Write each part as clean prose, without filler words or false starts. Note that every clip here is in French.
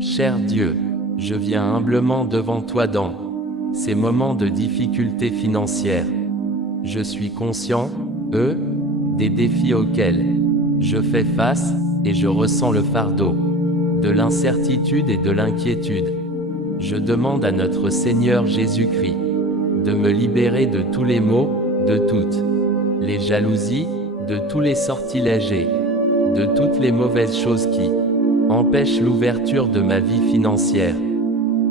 Cher Dieu, je viens humblement devant toi dans ces moments de difficultés financières. Je suis conscient, des défis auxquels je fais face, et je ressens le fardeau de l'incertitude et de l'inquiétude. Je demande à notre Seigneur Jésus-Christ de me libérer de tous les maux, de toutes les jalousies, de tous les sortilèges et de toutes les mauvaises choses qui empêchent l'ouverture de ma vie financière.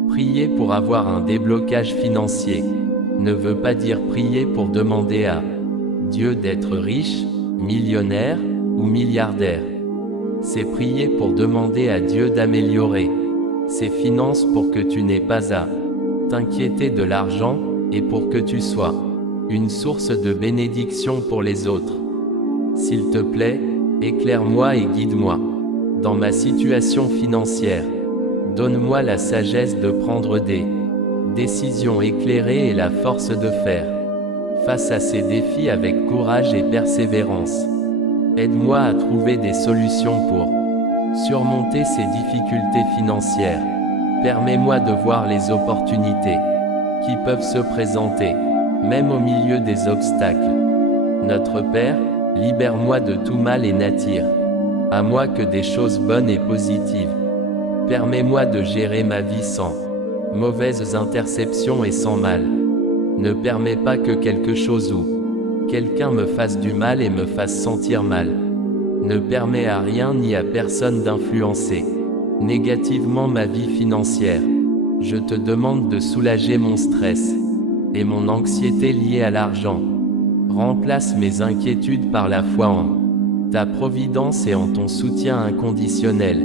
Prier pour avoir un déblocage financier ne veut pas dire prier pour demander à Dieu d'être riche, millionnaire ou milliardaire. C'est prier pour demander à Dieu d'améliorer ses finances pour que tu n'aies pas à t'inquiéter de l'argent et pour que tu sois une source de bénédiction pour les autres. S'il te plaît, éclaire-moi et guide-moi dans ma situation financière. Donne-moi la sagesse de prendre des décisions éclairées et la force de faire face à ces défis avec courage et persévérance. Aide-moi à trouver des solutions pour surmonter ces difficultés financières. Permets-moi de voir les opportunités qui peuvent se présenter, même au milieu des obstacles. Notre Père, libère-moi de tout mal et n'attire à moi que des choses bonnes et positives. Permets-moi de gérer ma vie sans mauvaises interceptions et sans mal. Ne permets pas que quelque chose ou quelqu'un me fasse du mal et me fasse sentir mal. Ne permets à rien ni à personne d'influencer négativement ma vie financière. Je te demande de soulager mon stress et mon anxiété liée à l'argent. Remplace mes inquiétudes par la foi en ta providence et en ton soutien inconditionnel.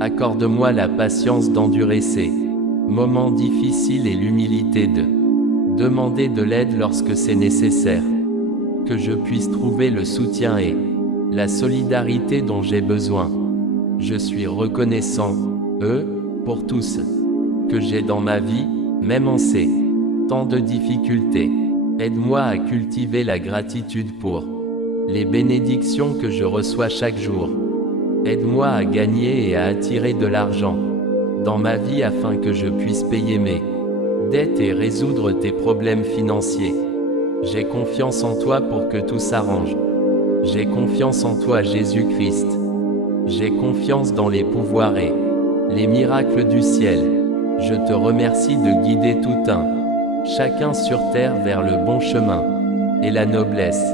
Accorde-moi la patience d'endurer ces moments difficiles et l'humilité de demander de l'aide lorsque c'est nécessaire. Que je puisse trouver le soutien et la solidarité dont j'ai besoin. Je suis reconnaissant, pour tout ce que j'ai dans ma vie, même en ces temps de difficultés. Aide-moi à cultiver la gratitude pour les bénédictions que je reçois chaque jour. Aide-moi à gagner et à attirer de l'argent dans ma vie afin que je puisse payer mes dettes et résoudre tes problèmes financiers. J'ai confiance en toi pour que tout s'arrange. J'ai confiance en toi, Jésus-Christ. J'ai confiance dans les pouvoirs et les miracles du ciel. Je te remercie de guider tout chacun sur terre vers le bon chemin et la noblesse.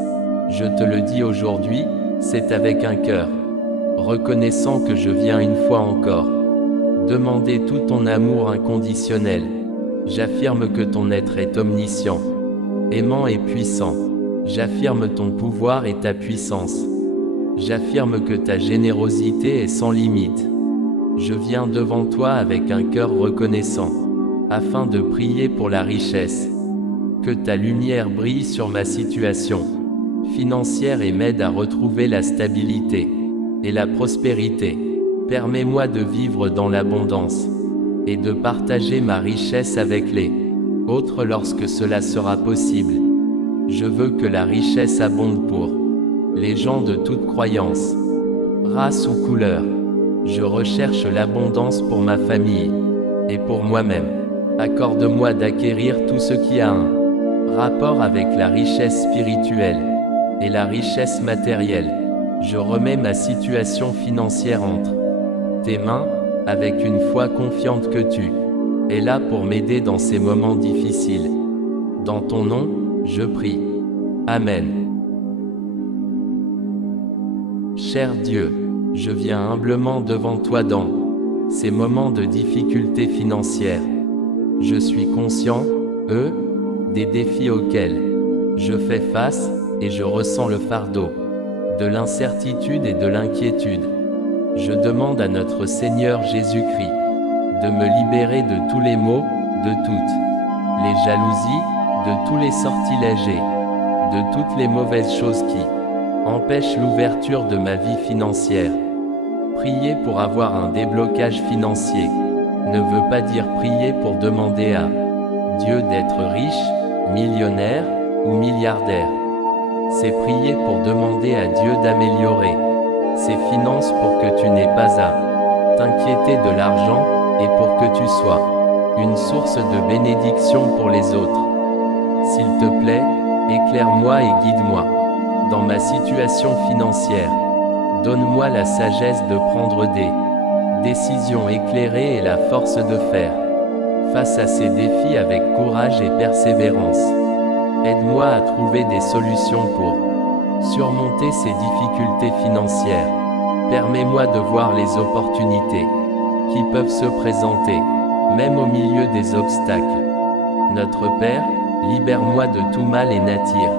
Je te le dis aujourd'hui, c'est avec un cœur reconnaissant que je viens une fois encore demander tout ton amour inconditionnel. J'affirme que ton être est omniscient, aimant et puissant. J'affirme ton pouvoir et ta puissance. J'affirme que ta générosité est sans limite. Je viens devant toi avec un cœur reconnaissant, afin de prier pour la richesse. Que ta lumière brille sur ma situation financière et m'aide à retrouver la stabilité et la prospérité. Permets-moi de vivre dans l'abondance et de partager ma richesse avec les autres lorsque cela sera possible. Je veux que la richesse abonde pour les gens de toute croyance, race ou couleur. Je recherche l'abondance pour ma famille et pour moi-même. Accorde-moi d'acquérir tout ce qui a un rapport avec la richesse spirituelle et la richesse matérielle. Je remets ma situation financière entre tes mains, avec une foi confiante que tu es là pour m'aider dans ces moments difficiles. Dans ton nom, je prie. Amen. Cher Dieu, je viens humblement devant toi dans ces moments de difficultés financières. Je suis conscient, des défis auxquels je fais face, et je ressens le fardeau de l'incertitude et de l'inquiétude. Je demande à notre Seigneur Jésus-Christ de me libérer de tous les maux, de toutes les jalousies, de tous les sortilèges et de toutes les mauvaises choses qui empêchent l'ouverture de ma vie financière. Prier pour avoir un déblocage financier ne veut pas dire prier pour demander à Dieu d'être riche, millionnaire ou milliardaire. C'est prier pour demander à Dieu d'améliorer ses finances pour que tu n'aies pas à t'inquiéter de l'argent, et pour que tu sois une source de bénédiction pour les autres. S'il te plaît, éclaire-moi et guide-moi dans ma situation financière. Donne-moi la sagesse de prendre des décisions éclairées et la force de faire face à ces défis avec courage et persévérance. Aide-moi à trouver des solutions pour surmonter ces difficultés financières. Permets-moi de voir les opportunités qui peuvent se présenter, même au milieu des obstacles. Notre Père, libère-moi de tout mal et n'attire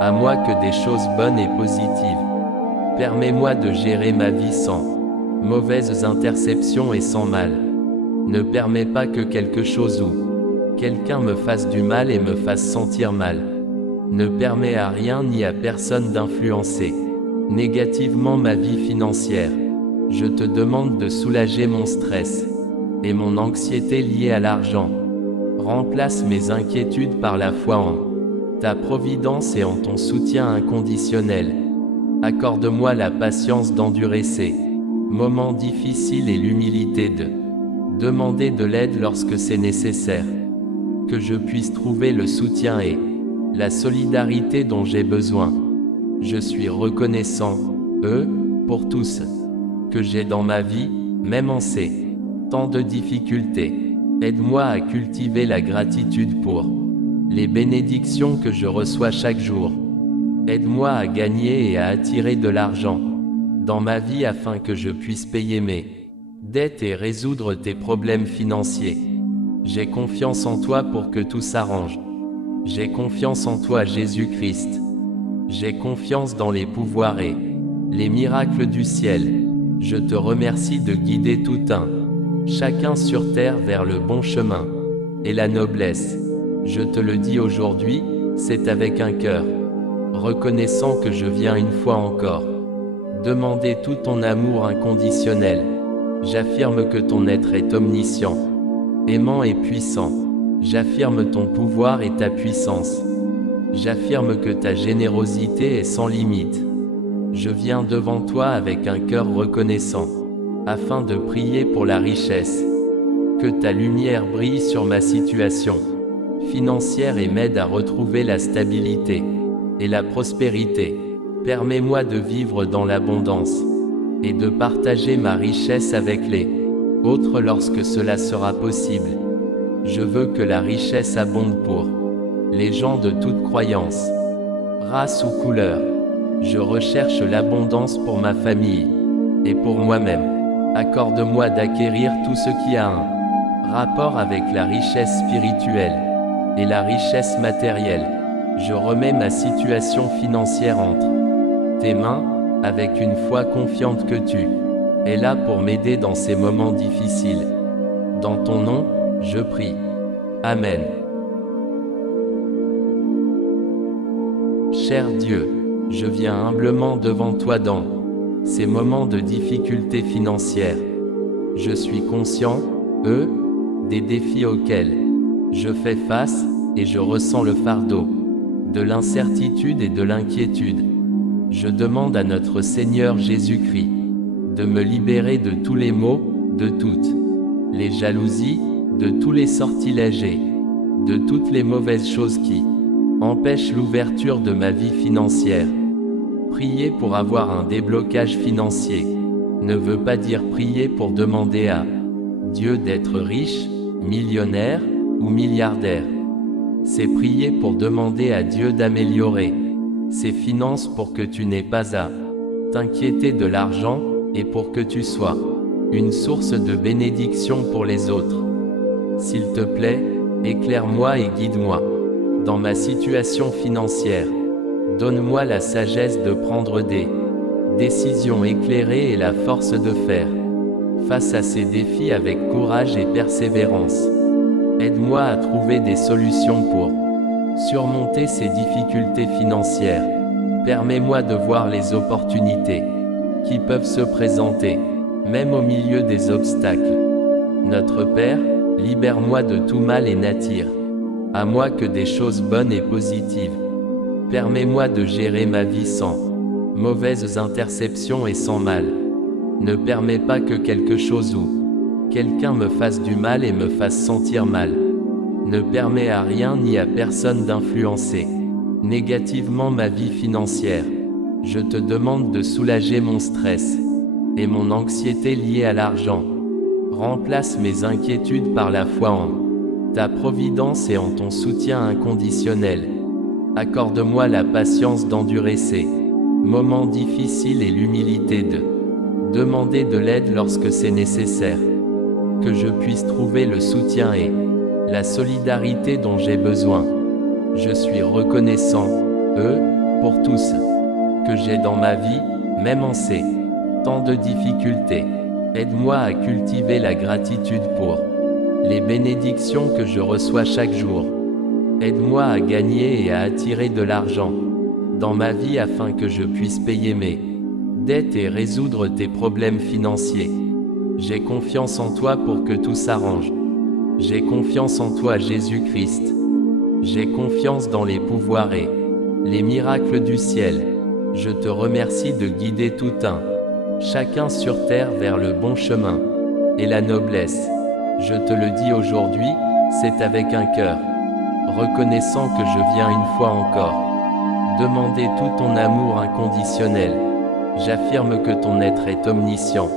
à moi que des choses bonnes et positives. Permets-moi de gérer ma vie sans mauvaises interceptions et sans mal. Ne permets pas que quelque chose ou quelqu'un me fasse du mal et me fasse sentir mal. Ne permets à rien ni à personne d'influencer négativement ma vie financière. Je te demande de soulager mon stress et mon anxiété liée à l'argent. Remplace mes inquiétudes par la foi en ta providence et en ton soutien inconditionnel. Accorde-moi la patience d'endurer ces moments difficiles et l'humilité de demander de l'aide lorsque c'est nécessaire. Que je puisse trouver le soutien et la solidarité dont j'ai besoin. Je suis reconnaissant, pour tout ce que j'ai dans ma vie, même en ces temps de difficultés. Aide-moi à cultiver la gratitude pour les bénédictions que je reçois chaque jour. Aide-moi à gagner et à attirer de l'argent dans ma vie afin que je puisse payer mes dettes et résoudre tes problèmes financiers. J'ai confiance en toi pour que tout s'arrange. J'ai confiance en toi, Jésus-Christ. J'ai confiance dans les pouvoirs et les miracles du ciel. Je te remercie de guider tout un chacun sur terre vers le bon chemin et la noblesse. Je te le dis aujourd'hui, c'est avec un cœur reconnaissant que je viens une fois encore demander tout ton amour inconditionnel. J'affirme que ton être est omniscient, aimant et puissant. J'affirme ton pouvoir et ta puissance. J'affirme que ta générosité est sans limite. Je viens devant toi avec un cœur reconnaissant, afin de prier pour la richesse. Que ta lumière brille sur ma situation financière et m'aide à retrouver la stabilité et la prospérité. Permets-moi de vivre dans l'abondance et de partager ma richesse avec les autres lorsque cela sera possible. Je veux que la richesse abonde pour les gens de toute croyance, race ou couleur. Je recherche l'abondance pour ma famille et pour moi-même. Accorde-moi d'acquérir tout ce qui a un rapport avec la richesse spirituelle et la richesse matérielle. Je remets ma situation financière entre tes mains, avec une foi confiante que tu es là pour m'aider dans ces moments difficiles. Dans ton nom, je prie. Amen. Cher Dieu, je viens humblement devant toi dans ces moments de difficultés financières. Je suis conscient, des défis auxquels je fais face, et je ressens le fardeau de l'incertitude et de l'inquiétude. Je demande à notre Seigneur Jésus-Christ de me libérer de tous les maux, de toutes les jalousies, de tous les sortilèges et de toutes les mauvaises choses qui empêchent l'ouverture de ma vie financière. Prier pour avoir un déblocage financier ne veut pas dire prier pour demander à Dieu d'être riche, millionnaire ou milliardaire. C'est prier pour demander à Dieu d'améliorer ses finances pour que tu n'aies pas à t'inquiéter de l'argent et pour que tu sois une source de bénédiction pour les autres. S'il te plaît, éclaire-moi et guide-moi dans ma situation financière. Donne-moi la sagesse de prendre des décisions éclairées et la force de faire face à ces défis avec courage et persévérance. Aide-moi à trouver des solutions pour surmonter ces difficultés financières. Permets-moi de voir les opportunités qui peuvent se présenter, même au milieu des obstacles. Notre Père, libère-moi de tout mal et n'attire à moi que des choses bonnes et positives. Permets-moi de gérer ma vie sans mauvaises interceptions et sans mal. Ne permets pas que quelque chose ou quelqu'un me fasse du mal et me fasse sentir mal. Ne permets à rien ni à personne d'influencer négativement ma vie financière. Je te demande de soulager mon stress et mon anxiété liée à l'argent. Remplace mes inquiétudes par la foi en ta providence et en ton soutien inconditionnel. Accorde-moi la patience d'endurer ces moments difficiles et l'humilité de demander de l'aide lorsque c'est nécessaire. Que je puisse trouver le soutien et la solidarité dont j'ai besoin. Je suis reconnaissant, pour tout ce que j'ai dans ma vie, même en ces temps de difficultés. Aide-moi à cultiver la gratitude pour les bénédictions que je reçois chaque jour. Aide-moi à gagner et à attirer de l'argent dans ma vie afin que je puisse payer mes dettes et résoudre tes problèmes financiers. J'ai confiance en toi pour que tout s'arrange. J'ai confiance en toi, Jésus-Christ. J'ai confiance dans les pouvoirs et les miracles du ciel. Je te remercie de guider tout chacun sur terre vers le bon chemin et la noblesse. Je te le dis aujourd'hui, c'est avec un cœur reconnaissant que je viens une fois encore demander tout ton amour inconditionnel. J'affirme que ton être est omniscient,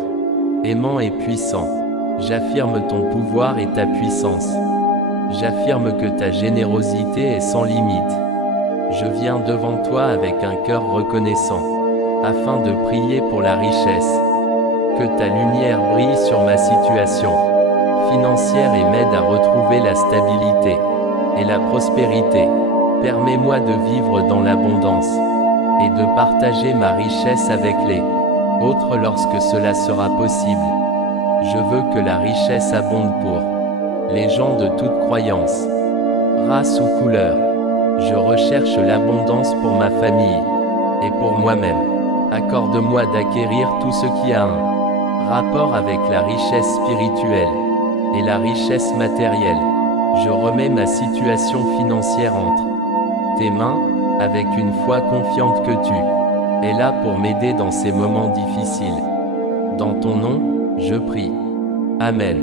aimant et puissant. J'affirme ton pouvoir et ta puissance. J'affirme que ta générosité est sans limite. Je viens devant toi avec un cœur reconnaissant, afin de prier pour la richesse. Que ta lumière brille sur ma situation financière et m'aide à retrouver la stabilité et la prospérité. Permets-moi de vivre dans l'abondance et de partager ma richesse avec les autres lorsque cela sera possible. Je veux que la richesse abonde pour les gens de toute croyance, race ou couleur. Je recherche l'abondance pour ma famille et pour moi-même. Accorde-moi d'acquérir tout ce qui a un rapport avec la richesse spirituelle et la richesse matérielle. Je remets ma situation financière entre tes mains, avec une foi confiante que tu es là pour m'aider dans ces moments difficiles. Dans ton nom, je prie. Amen.